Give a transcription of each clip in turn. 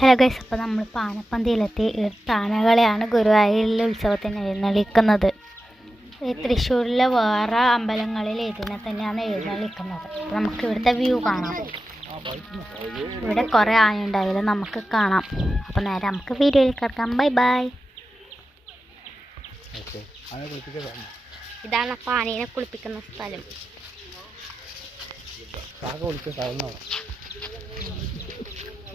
Hello guys അപ്പോൾ നമ്മൾ പാനപ്പന്തിയിലെത്തി. താനകളെയാണ് ഗുരുവായൂരിലെ ഉത്സവത്തിന് എഴുന്നള്ളിക്കുന്നത്. ഈ തൃശ്ശൂരിലെ വേറെ അമ്പലങ്ങളിൽ ഇതിനെ തന്നെയാണ് എഴുന്നള്ളിക്കുന്നത്. അപ്പോൾ നമുക്ക് ഇവിടുത്തെ വ്യൂ കാണാം. ഇവിടെ കുറേ ആനയുണ്ടായാലും നമുക്ക് കാണാം. അപ്പോൾ നേരെ നമുക്ക് വീഡിയോയിൽ കിടക്കാം. ബൈ ബൈ ഇതാണ് അപ്പോൾ ആനയെ കുളിപ്പിക്കുന്ന സ്ഥലം.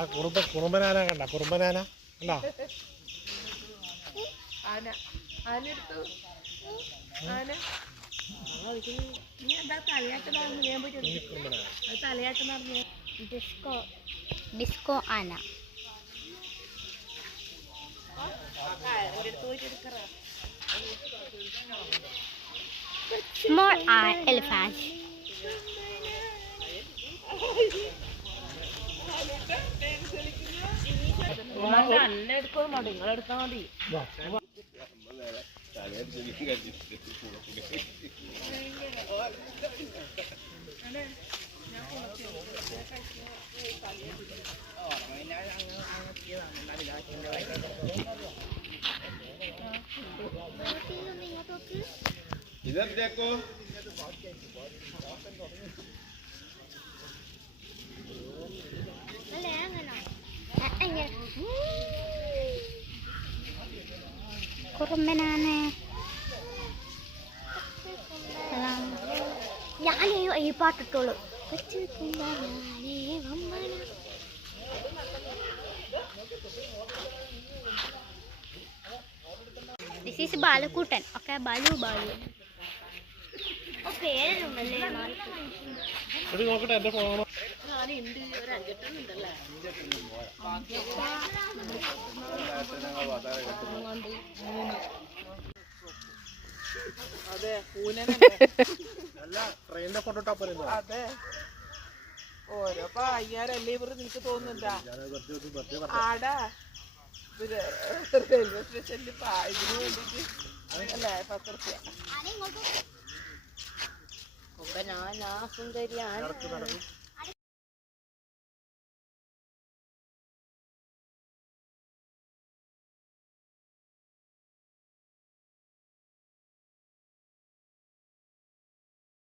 ആ കുറുമ്പ കുറുമ്പനാന കണ്ട കുറുമ്പനാന കണ്ടോ? ആന ആന. എടുത്തു ആന. ഇനി എന്താ തലയാട്ട് നടന്നു ഞാൻ പോയി ഈ കുറുമ്പനാന അത് തലയാട്ട് നടന്നു ഡിസ്കോ ഡിസ്കോ ആന സ്മോൾ എലിഫാന്റ് അന്നെ എടുക്കോ മതി. നിങ്ങളെടുത്താൽ കുറുമ്പനാണ് ഞാനേ ഈ പാട്ടിട്ടോളൂ. This is Balakkuttan. Okay Balu Balu. പേരുണ്ടല്ലേ നോക്കട്ടെ എന്റെ ഫോണോ അതെ പൂനനല്ലേ അല്ല ട്രെയിനിന്റെ ഫോട്ടോ ടോപ്പ് അതെ. ഓരോ പായ്യാരല്ലേ ഇവർ നിനക്ക് തോന്നുന്നുണ്ടാ? ആടാ റെയിൽവേ സ്റ്റേഷനിൽ ഇതിന് വേണ്ടിട്ട് അല്ലേ പത്ത് റുപ്യ സുന്ദരിയാണ്.